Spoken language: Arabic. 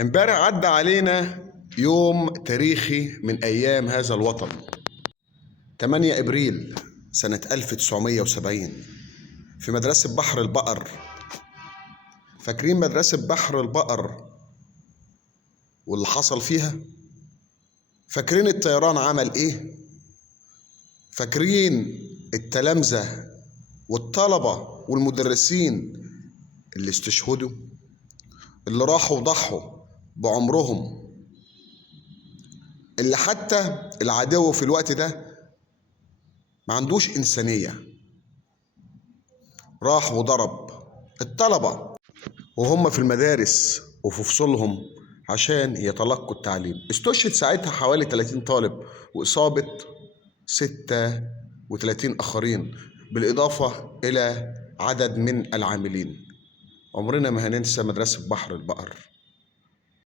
امبارح عدى علينا يوم تاريخي من أيام هذا الوطن، 8 إبريل سنة 1970 في مدرسة بحر البقر. فاكرين مدرسة بحر البقر واللي حصل فيها؟ فاكرين الطيران عمل إيه؟ فاكرين التلامذة والطلبة والمدرسين اللي استشهدوا، اللي راحوا وضحوا بعمرهم، اللي حتى العدو في الوقت ده ما عندوش إنسانية، راح وضرب الطلبة وهم في المدارس وفي فصولهم عشان يتلقوا التعليم. استشهد ساعتها حوالي 30 طالب وإصابة 36 آخرين، بالإضافة إلى عدد من العاملين. عمرنا ما هننسى مدرسة بحر البقر.